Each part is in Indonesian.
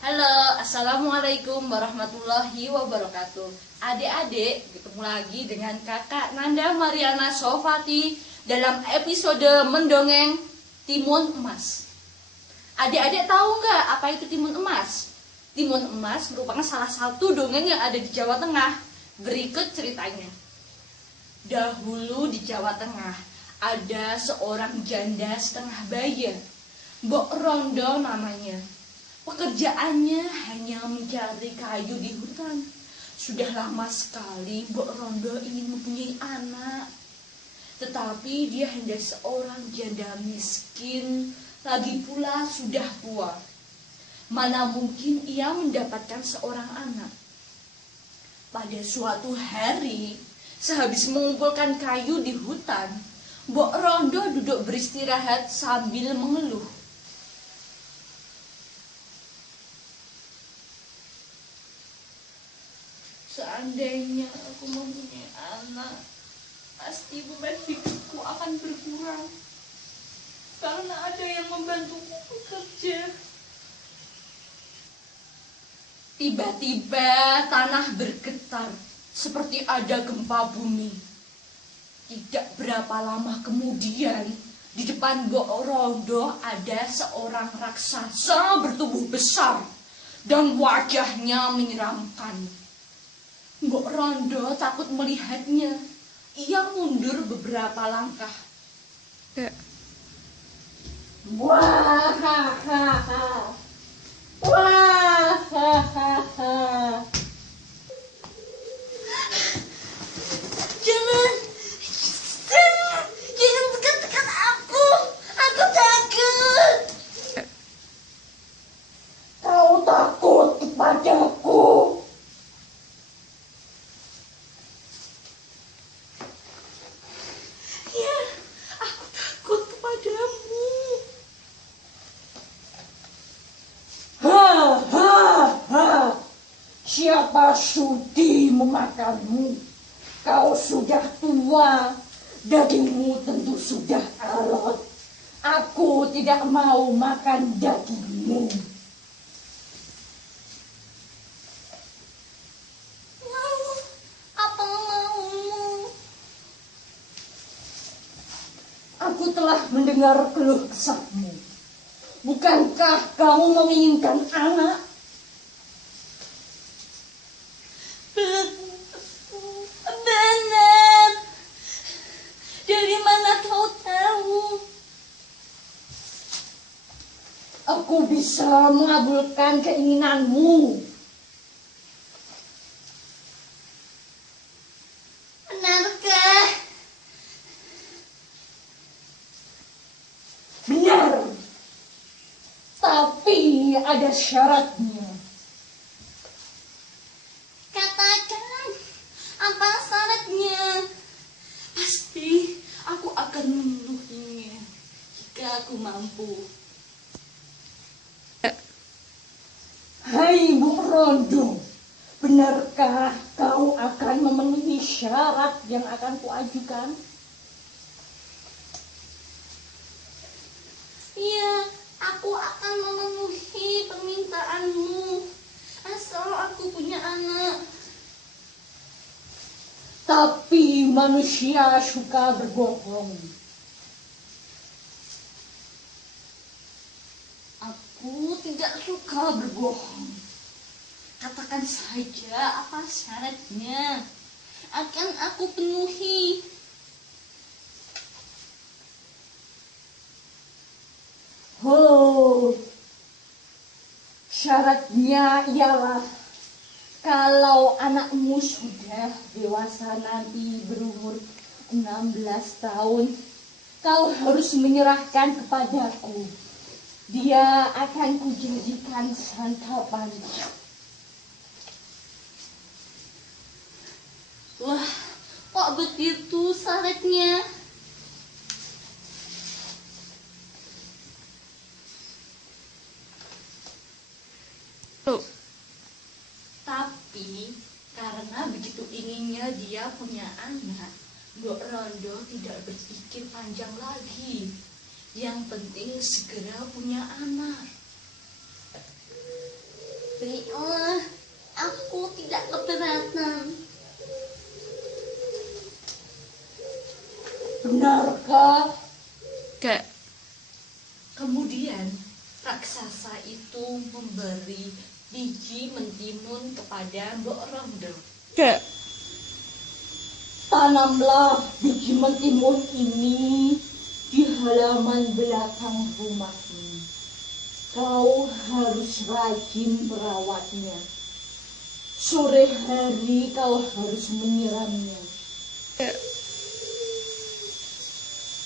Halo, assalamualaikum warahmatullahi wabarakatuh. Adik-adik, ketemu lagi dengan kakak Nanda Mariana Sofati dalam episode mendongeng Timun Emas. Adik-adik tahu nggak apa itu Timun Emas? Timun Emas merupakan salah satu dongeng yang ada di Jawa Tengah. Berikut ceritanya. Dahulu di Jawa Tengah ada seorang janda setengah baya, Mbok Rondo namanya. Pekerjaannya hanya mencari kayu di hutan. Sudah lama sekali Mbok Rondo ingin mempunyai anak. Tetapi dia hanya seorang janda miskin, lagi pula sudah tua. Mana mungkin ia mendapatkan seorang anak. Pada suatu hari, sehabis mengumpulkan kayu di hutan, Mbok Rondo duduk beristirahat sambil mengeluh. Seandainya aku mempunyai anak, pasti beban hidupku akan berkurang. Karena ada yang membantuku bekerja. Tiba-tiba tanah bergetar, seperti ada gempa bumi. Tidak berapa lama kemudian, di depan Mbok Rondo ada seorang raksasa bertubuh besar dan wajahnya menyeramkan. Mbok Rondo takut melihatnya. Ia mundur beberapa langkah. Wahahaha. Wahahaha. Jangan dekat-dekat aku. Aku takut. Kau takut kepadaku? Ya, aku takut kepadamu. Siapa sudi memakanmu? Kau sudah tua, dagingmu tentu sudah alot. Aku tidak mau makan dagingmu. Lalu, apa maumu? Aku telah mendengar keluh kesahmu. Bukankah kamu menginginkan anak? Benar. Dari mana kau tahu? Aku bisa mengabulkan keinginanmu. Benarkah? Benar. Tapi ada syaratnya. Katakan, apa syaratnya? Pasti aku akan memenuhinya jika aku mampu. Hai Mbok Rondo, benarkah kau akan memenuhi syarat yang akan kuajukan? Iya, aku akan memenuhi permintaanmu, asal aku punya anak. Tapi manusia suka berbohong. Aku tidak suka berbohong. Katakan saja apa syaratnya. Akan aku penuhi. Syaratnya ialah kalau anakmu sudah dewasa nanti berumur 16 tahun, kau harus menyerahkan kepadaku. Dia akan kujadikan santapan. Wah, kok begitu syaratnya? Tapi karena begitu inginnya dia punya anak, Mbok Rondo tidak berpikir panjang lagi. Yang penting segera punya anak. Baiklah, aku tidak keberatan. Benarkah? Kak. Kemudian raksasa itu memberi biji mentimun kepada Mbok Rondo. Kak, tanamlah biji mentimun ini di halaman belakang rumahmu. Kau harus rajin merawatnya. Sore hari kau harus menyiramnya.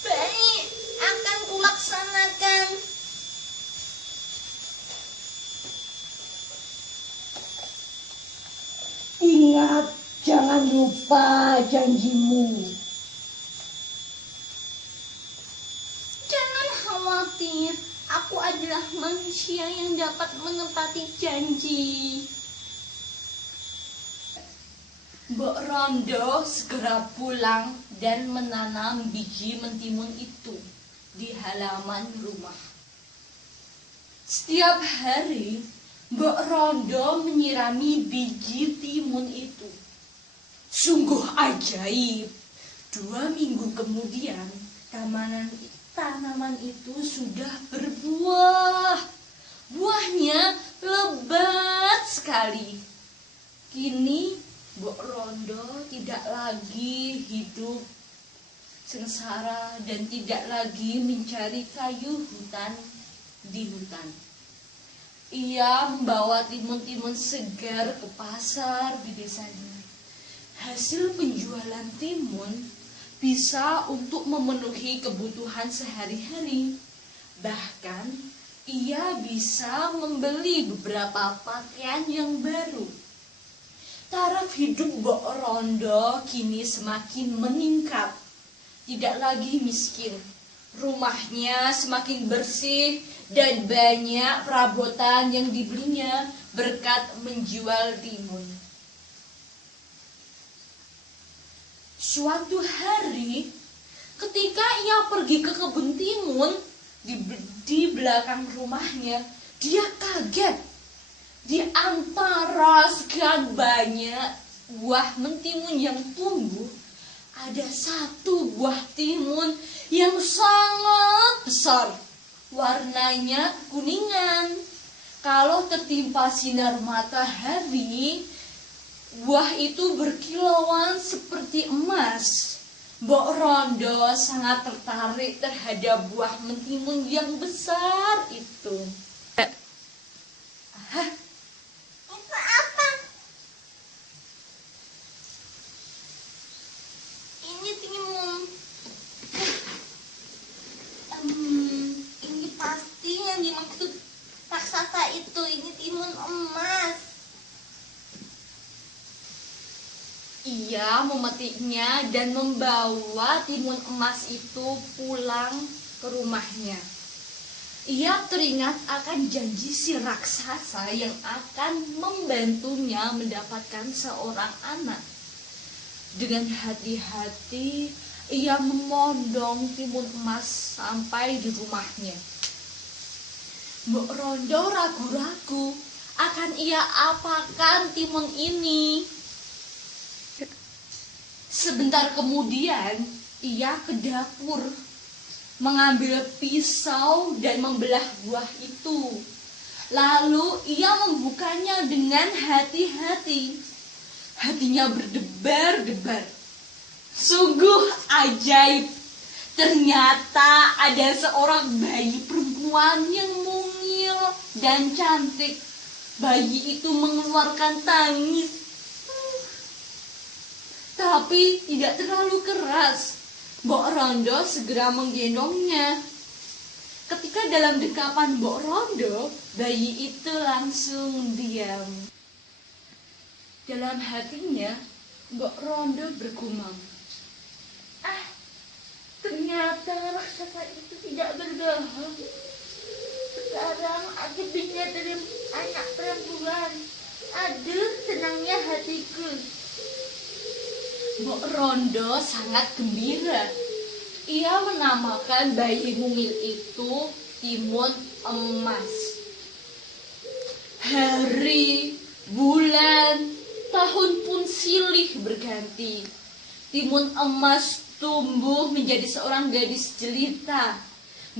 Baik, akan kulaksanakan. Ingat, jangan lupa janjimu. Jangan khawatir, aku adalah manusia yang dapat menepati janji. Mbok Rondo segera pulang dan menanam biji mentimun itu di halaman rumah. Setiap hari, Mbok Rondo menyirami biji timun itu. Sungguh ajaib. 2 minggu kemudian, tanaman itu sudah berbuah. Buahnya lebat sekali. Kini Mbok Rondo tidak lagi hidup sengsara dan tidak lagi mencari kayu hutan di hutan. Ia membawa timun-timun segar ke pasar di desanya. Hasil penjualan timun bisa untuk memenuhi kebutuhan sehari-hari. Bahkan ia bisa membeli beberapa pakaian yang baru. Taraf hidup Mbok Rondo kini semakin meningkat. Tidak lagi miskin. Rumahnya semakin bersih dan banyak perabotan yang dibelinya berkat menjual timun. Suatu hari, ketika ia pergi ke kebun timun di belakang rumahnya, dia kaget. Di antara sekian banyak buah mentimun yang tumbuh, ada satu buah timun yang sangat besar. Warnanya kuningan. Kalau tertimpa sinar matahari, buah itu berkilauan seperti emas. Mbok Rondo sangat tertarik terhadap buah mentimun yang besar itu. Hah? Ini pasti yang dimaksud raksasa itu. Ini timun emas. Ia memetiknya dan membawa timun emas itu pulang ke rumahnya. Ia teringat akan janji si raksasa yang akan membantunya mendapatkan seorang anak. Dengan hati-hati, ia memondong timun emas sampai di rumahnya. Mbok Rondo ragu-ragu akan ia apakan timun ini. Sebentar kemudian, ia ke dapur, mengambil pisau dan membelah buah itu. Lalu ia membukanya dengan hati-hati. Hatinya berdebar-debar. Sungguh ajaib. Ternyata ada seorang bayi perempuan yang mungil dan cantik. Bayi itu mengeluarkan tangis, tapi tidak terlalu keras. Mbok Rondo segera menggendongnya. Ketika dalam dekapan Mbok Rondo, bayi itu langsung diam. Dalam hatinya, Mbok Rondo bergumam, ternyata raksasa itu tidak berbohong. Sekarang aku bisa dari anak perempuan. Aduh, senangnya hatiku. Mbok Rondo sangat gembira. Ia menamakan bayi mungil itu Timun Emas. Hari, bulan, tahun pun silih berganti. Timun Emas tumbuh menjadi seorang gadis jelita.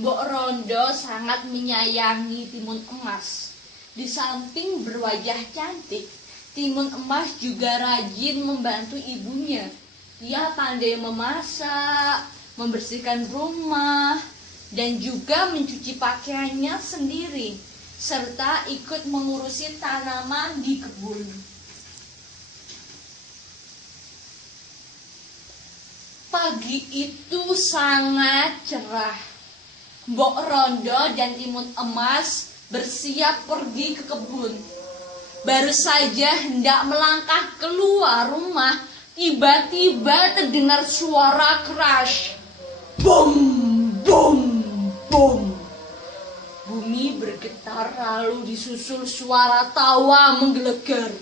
Mbok Rondo sangat menyayangi Timun Emas. Di samping berwajah cantik, Timun Emas juga rajin membantu ibunya. Ia pandai memasak, membersihkan rumah, dan juga mencuci pakaiannya sendiri, serta ikut mengurusi tanaman di kebun. Pagi itu sangat cerah. Mbok Rondo dan Timun Emas bersiap pergi ke kebun. Baru saja hendak melangkah keluar rumah, tiba-tiba terdengar suara keras. Bum, bum, bum. Bumi bergetar lalu disusul suara tawa menggelegar.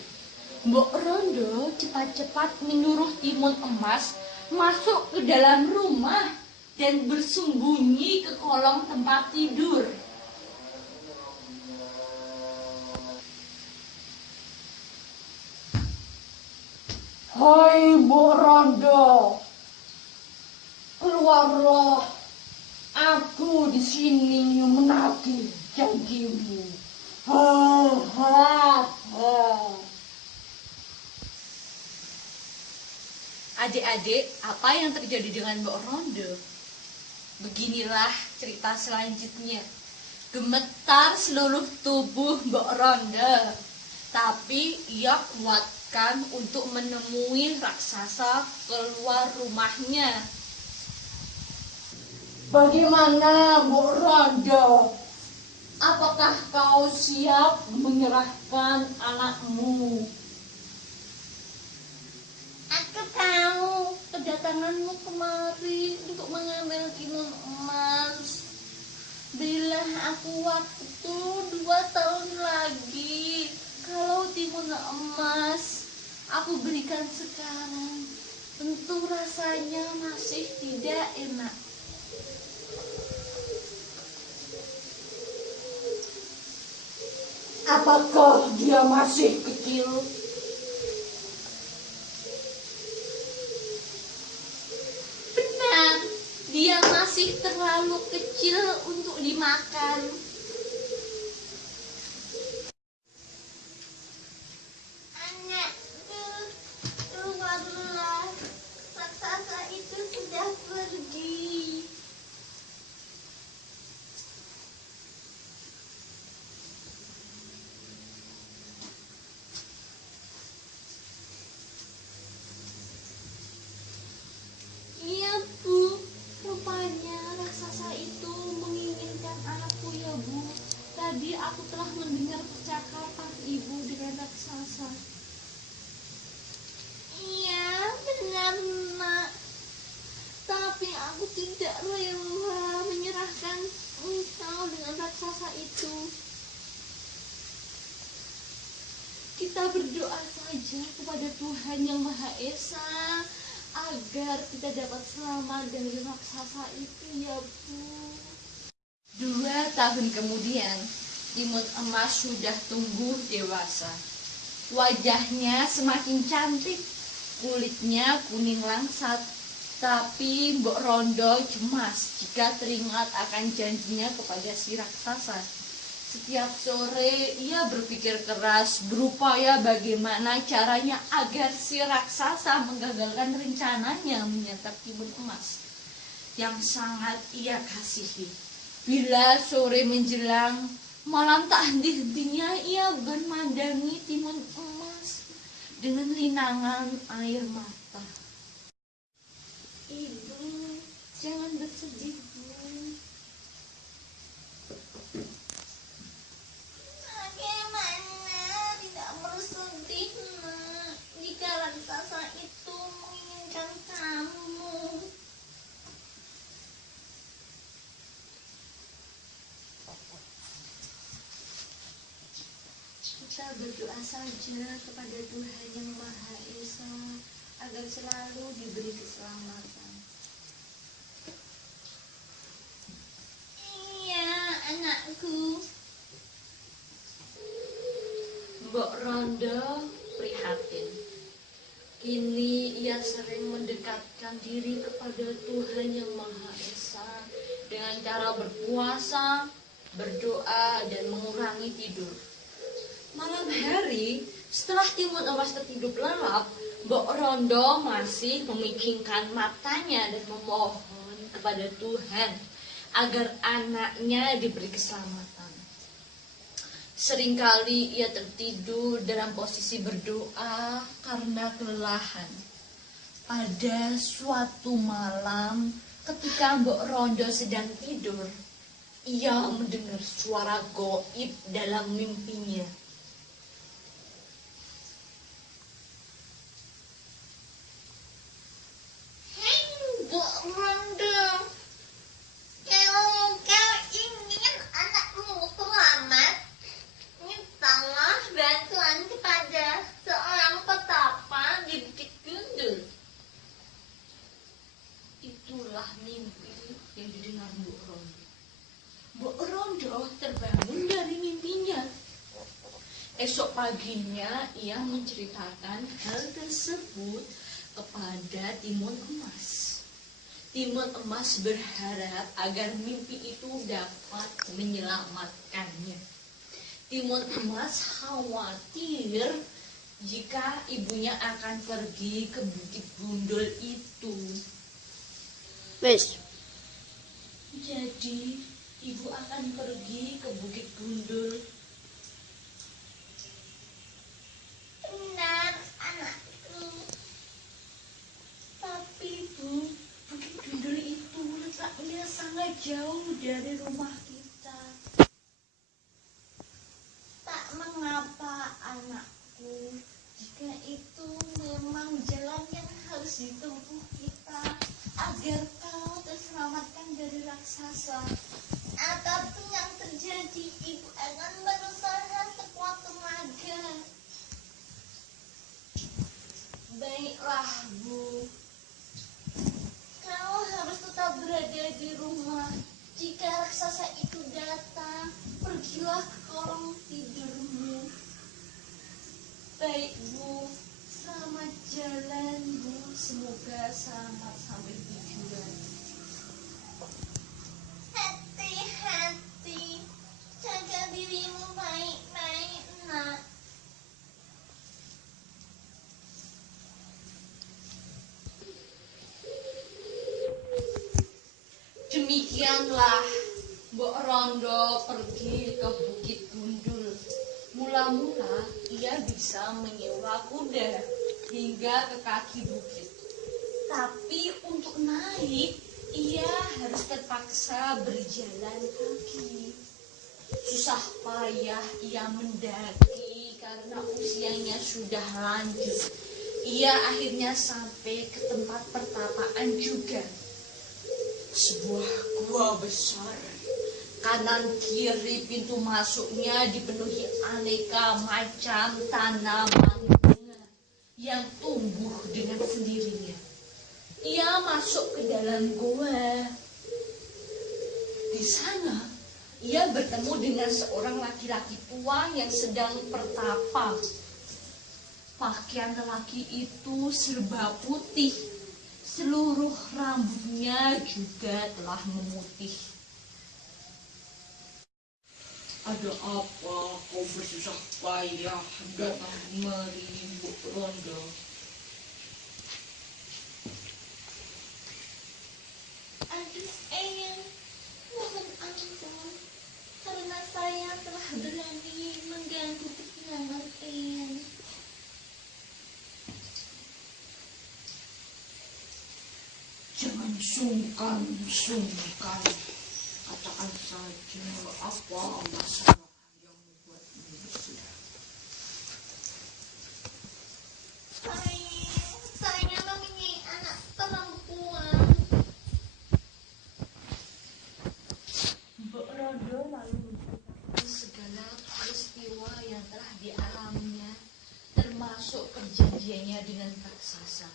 Mbok Rondo cepat-cepat menyuruh Timun Emas masuk ke dalam rumah dan bersembunyi ke kolong tempat tidur. Hai Mbok Rondo, keluarlah. Aku di sini menagih janjimu. Ha ha ha. Adik-adik, apa yang terjadi dengan Mbok Rondo? Beginilah cerita selanjutnya. Gemetar seluruh tubuh Mbok Rondo, tapi ia kuatkan untuk menemui raksasa keluar rumahnya. Bagaimana Mbok Rondo? Apakah kau siap menyerahkan anakmu? Aku tahu kedatanganmu kemari untuk mengambil Timun Emas. Berilah aku waktu 2 tahun lagi. Kalau Timun Emas aku berikan sekarang, tentu rasanya masih tidak enak. Apakah dia masih kecil? Benar, dia masih terlalu kecil untuk dimakan. Anakku, keluarlah. Raksasa itu sudah pergi. Iya Bu, rupanya raksasa itu menginginkan anakku ya Bu. Tadi aku telah mendengar percakapan ibu dengan raksasa. Iya benar nak, tapi aku tidak rela menyerahkan engkau dengan raksasa itu. Kita berdoa saja kepada Tuhan Yang Maha Esa agar kita dapat selamat dari raksasa itu ya Bu. 2 tahun kemudian, Timun Emas sudah tumbuh dewasa. Wajahnya semakin cantik, kulitnya kuning langsat. Tapi Mbok Rondo cemas jika teringat akan janjinya kepada si raksasa. Setiap sore ia berpikir keras, berupaya bagaimana caranya agar si raksasa menggagalkan rencananya menyantap Timun Emas yang sangat ia kasihi. Bila sore menjelang, malam tak henti-hentinya ia memandangi Timun Emas dengan linangan air mata. Ibu, jangan bersedih Bu. Bagaimana tidak bersedih nak, jika raksasa itu menginginkan kamu. Kita berdoa saja kepada Tuhan Yang Maha Esa agar selalu diberi keselamatan. Iya, anakku. Mbok Rondo prihatin. Kini ia sering mendekatkan diri kepada Tuhan Yang Maha Esa dengan cara berpuasa, berdoa, dan mengurangi tidur. Malam hari, setelah Timun Emas tertidur lelap, Mbok Rondo masih memikirkan matanya dan memohon kepada Tuhan agar anaknya diberi keselamatan. Seringkali ia tertidur dalam posisi berdoa karena kelelahan. Pada suatu malam, ketika Mbok Rondo sedang tidur, ia mendengar suara gaib dalam mimpinya. Mbok Rondo, kalau kau ingin anakmu selamat, mintalah bantuan kepada seorang petapa di Bukit Gundul. Itulah mimpi yang didengar Mbok Rondo. Mbok Rondo terbangun dari mimpinya. Esok paginya ia menceritakan hal tersebut kepada Timun Emas. Timun Emas berharap agar mimpi itu dapat menyelamatkannya. Timun Emas khawatir jika ibunya akan pergi ke Bukit Gundul itu. Wes, Jadi, ibu akan pergi ke Bukit Gundul. Benar, anakku. Tapi Bu, Bukit Gundul itu letaknya sangat jauh dari rumah kita. Tak mengapa, anakku. Jika itu memang jalan yang harus ditempuh kita agar kau terselamatkan dari raksasa. Apapun yang terjadi, ibu akan berusaha sekuat tenaga. Baiklah, Bu. Kau harus tetap berada di rumah. Jika raksasa itu datang, pergilah ke kolong tidurmu. Baik, Bu. Selamat jalan, Bu. Semoga selamat sampai tujuan. Hati-hati, jaga dirimu baik-baik, nak. Demikianlah Mbok Rondo pergi ke Bukit Gundul. Mula-mula ia bisa menyewa kuda hingga ke kaki bukit. Tapi untuk naik, ia harus terpaksa berjalan kaki. Susah payah ia mendaki karena usianya sudah lanjut. Ia akhirnya sampai ke tempat pertapaan juga. Sebuah gua besar. Kanan kiri pintu masuknya dipenuhi aneka macam tanaman bunga yang tumbuh dengan sendirinya. Ia masuk ke dalam gua. Di sana, ia bertemu dengan seorang laki-laki tua yang sedang bertapa. Pakaian lelaki itu serba putih. Seluruh rambutnya juga telah memutih. Ada apa kau bersusah payah datang kemari, Mbok Rondo? Aduh, Eyang, mohon ampun. Karena saya telah berani mengganggu ketenangan Eyang. Jangan sungkan. Katakan saja apa masalah yang membuatmu bersedih. Saya mempunyai anak perempuan. Mbok Rondo lalu menceritakan segala peristiwa yang telah dialaminya, termasuk perjanjiannya dengan raksasa.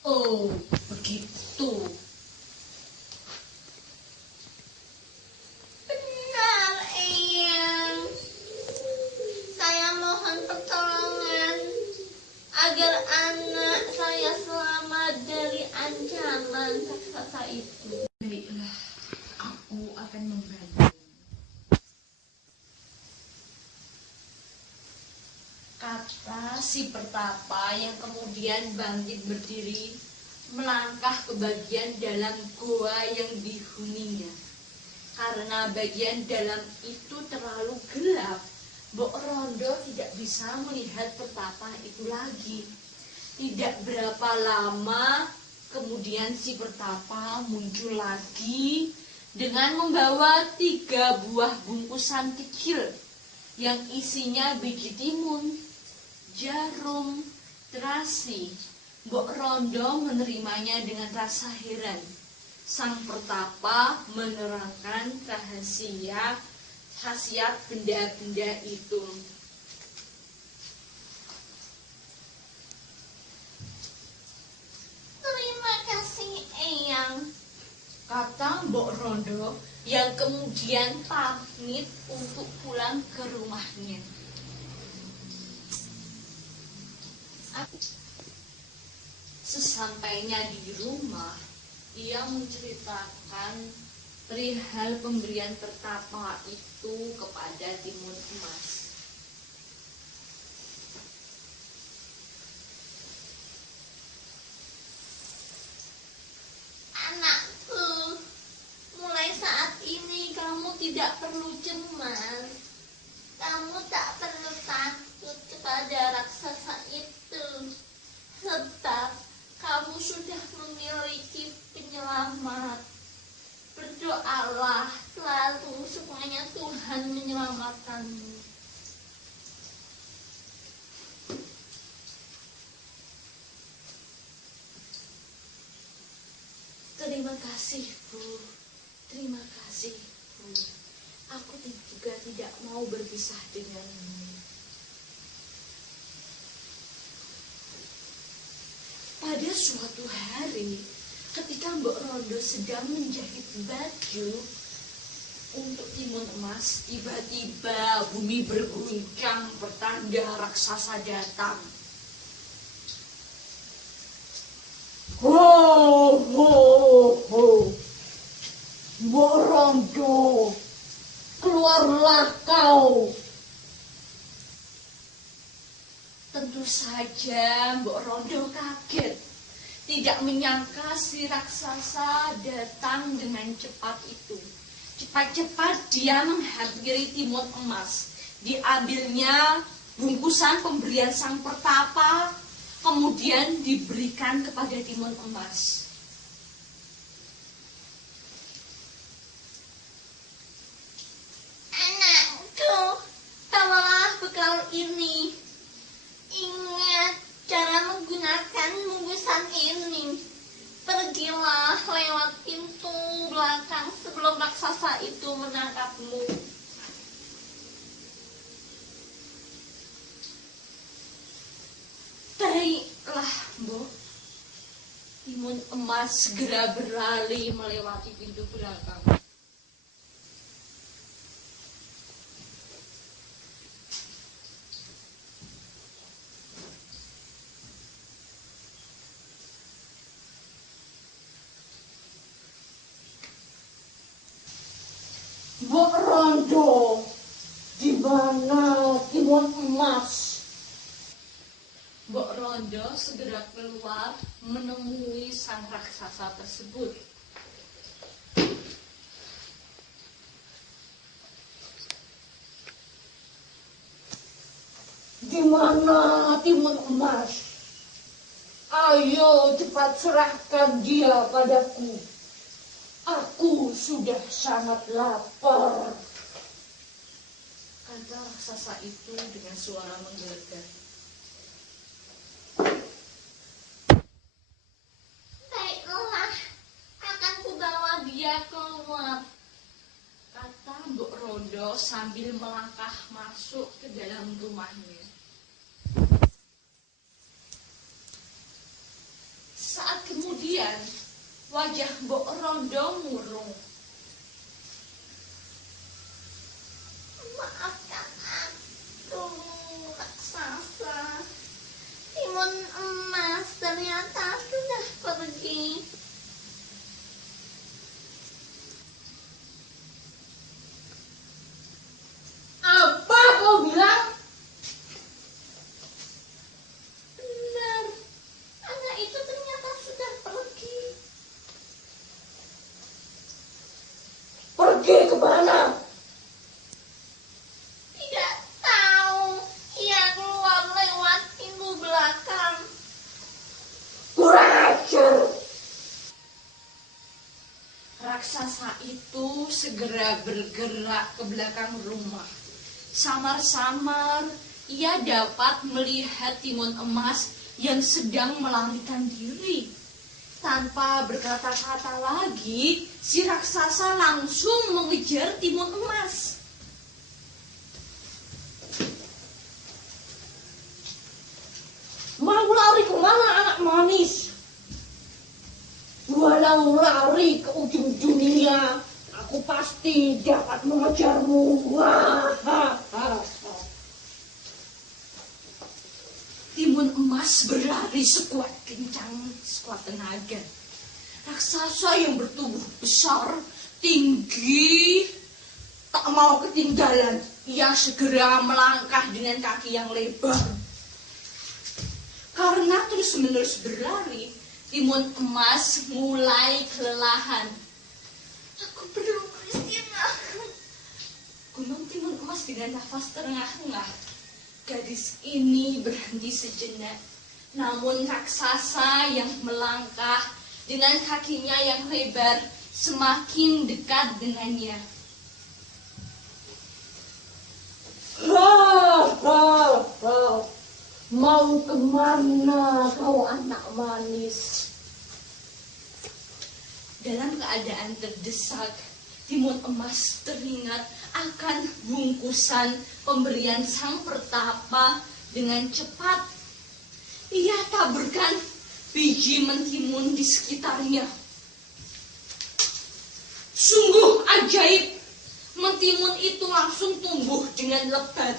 Oh, begitu. Benar, si Pertapa yang kemudian bangkit berdiri, melangkah ke bagian dalam goa yang dihuninya. Karena bagian dalam itu terlalu gelap, Mbok Rondo tidak bisa melihat Pertapa itu lagi. Tidak berapa lama kemudian si Pertapa muncul lagi dengan membawa 3 buah bungkusan kecil yang isinya biji timun, jarum, terasi. Mbok Rondo menerimanya dengan rasa heran. Sang Pertapa menerangkan rahasia khasiat benda-benda itu. Terima kasih, Eyang. Kata Mbok Rondo yang kemudian pamit untuk pulang ke rumahnya. Sesampainya di rumah, ia menceritakan perihal pemberian Pertapa itu kepada Timun Emas. Anakku, mulai saat ini kamu tidak perlu cemas. Kamu tak perlu takut kepada raksasa itu. Sebab kamu sudah memiliki penyelamat. Berdoalah selalu supaya Tuhan menyelamatkanmu. Terima kasih, Bu. Terima kasih, Bu. Aku juga tidak mau berpisah denganmu. Pada suatu hari, ketika Mbok Rondo sedang menjahit baju untuk Timun Emas, tiba-tiba bumi berguncang, pertanda raksasa datang. Ho, ho, ho. Mbok Rondo, keluarlah kau. Tentu saja Mbok Rondo kaget, tidak menyangka si raksasa datang dengan cepat itu. Cepat-cepat dia menghampiri Timun Emas. Diambilnya bungkusan pemberian Sang Pertapa, kemudian diberikan kepada Timun Emas. Anakku, bawalah bekal ini. Ingat cara menggunakan bungkusan ini. Pergilah lewat pintu belakang sebelum raksasa itu menangkapmu. Baiklah, Mbok. Timun Emas segera berlari melewati pintu belakang. Mbok Rondo, di mana Timun Emas? Mbok Rondo segera keluar menemui sang raksasa tersebut. Di mana Timun Emas? Ayo cepat serahkan dia padaku. Aku sudah sangat lapar. Kata raksasa itu dengan suara menggelegar. Baiklah, akan kubawa dia keluar. Kata Mbok Rondo sambil melangkah masuk ke dalam rumahnya. Saat kemudian, wajah Mbok Rondo murung. Maafkan aku, raksasa. Timun Emas ternyata sudah pergi. Apa kau bilang? raksasa itu segera bergerak ke belakang rumah. Samar-samar ia dapat melihat timun emas yang sedang melarikan diri. Tanpa berkata-kata lagi, si raksasa langsung mengejar timun emas. Mau lari kemana anak manis? Walau lari ke ujung dunia, aku pasti dapat mengejarmu. Wah, Timun emas berlari sekuat kencang, sekuat tenaga. Raksasa yang bertubuh besar, tinggi, tak mau ketinggalan. Ia segera melangkah dengan kaki yang lebar. Karena terus-menerus berlari, timun emas mulai kelelahan. Aku perlu beristirahat. Gunung timun emas dengan nafas terengah-engah. Gadis ini berhenti sejenak. Namun raksasa yang melangkah dengan kakinya yang lebar semakin dekat dengannya. Mau kemana kau anak manis? Dalam keadaan terdesak, timun emas teringat akan bungkusan pemberian sang pertapa. Dengan cepat ia taburkan biji mentimun di sekitarnya. Sungguh ajaib, mentimun itu langsung tumbuh dengan lebat.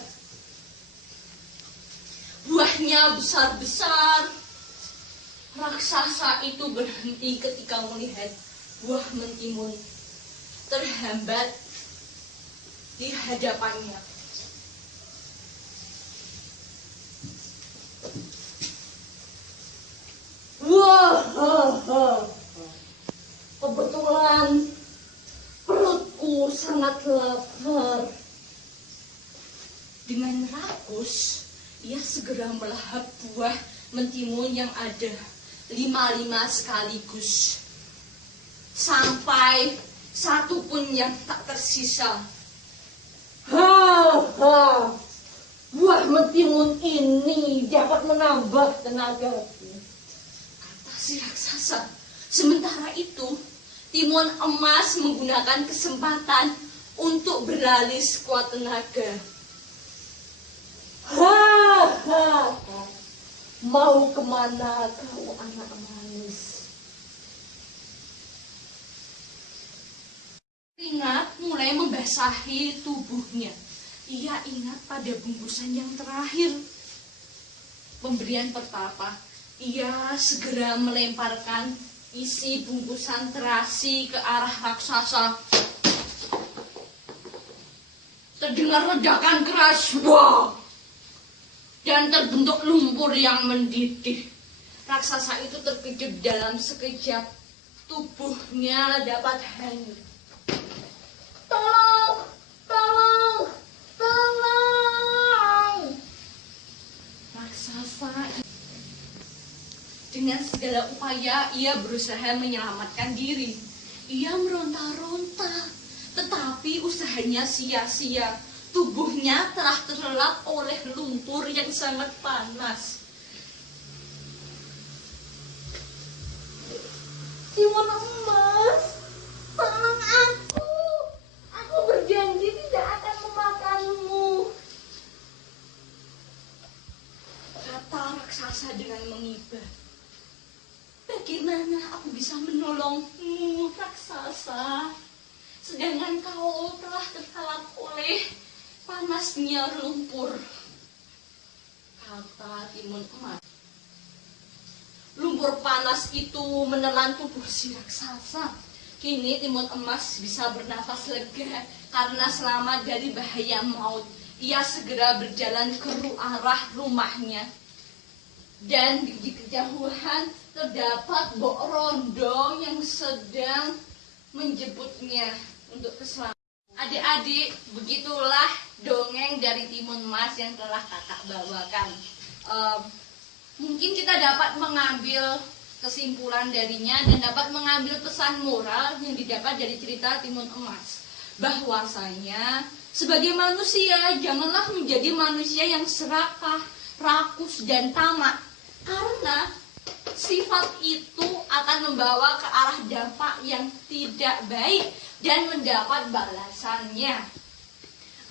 Buahnya besar-besar. Raksasa itu berhenti ketika melihat buah mentimun terhambat di hadapannya. Wah, kebetulan perutku sangat lapar. Dengan rakus, ia segera melahap buah mentimun yang ada 5 sekaligus. Sampai satu pun yang tak tersisa. Buah mentimun ini dapat menambah tenagaku, Kata si raksasa. Sementara itu, timun emas menggunakan kesempatan untuk berlari sekuat tenaga. Mau kemana kau anak manis? Keringat mulai membasahi tubuhnya. Ia ingat pada bungkusan yang terakhir. Pemberian pertapa. Ia segera melemparkan isi bungkusan terasi ke arah raksasa. Terdengar ledakan keras. Wah! Dan terbentuk lumpur yang mendidih. Raksasa itu terkejut dalam sekejap. Tubuhnya dapat hanyut. Tolong! Raksasa dengan segala upaya ia berusaha menyelamatkan diri. Ia meronta-ronta, tetapi usahanya sia-sia. Tubuhnya telah terlelap oleh lumpur yang sangat panas. Timun emas, tolong aku. Aku berjanji tidak akan memakanmu. Kata raksasa dengan mengibah. Bagaimana aku bisa menolongmu, raksasa? Sedangkan kau telah terkalap oleh panasnya lumpur. Kata timun emas. Lumpur panas itu menelan tubuh si raksasa. Kini timun emas bisa bernafas lega karena selamat dari bahaya maut. Ia segera berjalan ke arah rumahnya. Dan di kejauhan terdapat Mbok Rondo yang sedang menjemputnya untuk keselamatan. Adik-adik, begitulah dongeng dari timun emas yang telah kakak bawakan. Mungkin kita dapat mengambil kesimpulan darinya dan dapat mengambil pesan moral yang didapat dari cerita Timun Emas. Bahwasanya sebagai manusia janganlah menjadi manusia yang serakah, rakus dan tamak. Karena sifat itu akan membawa ke arah dampak yang tidak baik dan mendapat balasannya.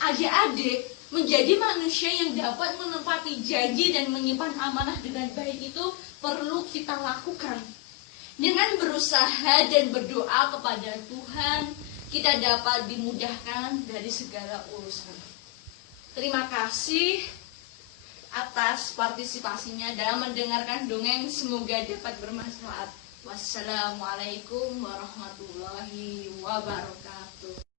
Adik-adik, menjadi manusia yang dapat menepati janji dan menyimpan amanah dengan baik itu perlu kita lakukan. Dengan berusaha dan berdoa kepada Tuhan, kita dapat dimudahkan dari segala urusan. Terima kasih atas partisipasinya dalam mendengarkan dongeng, semoga dapat bermanfaat. Wassalamualaikum warahmatullahi wabarakatuh.